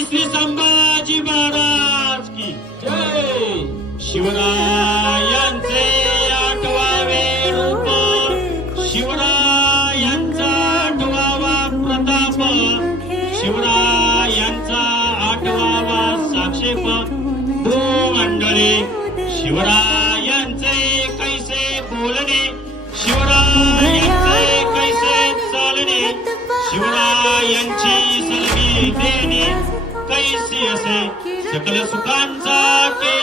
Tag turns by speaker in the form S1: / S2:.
S1: श्री संभाजी महाराज की. शिवरायांचे आठवावे रूप. शिवरायांचा आठवावा प्रताप. शिवरायांचा आठवावा साक्षेप. भो हो मंडळे शिवरायांचे कैसे बोलणे? शिवरायांचे कैसे चालणे? शिवरायांची सलगी देणे. कैसी असे सकल सुखांचा केला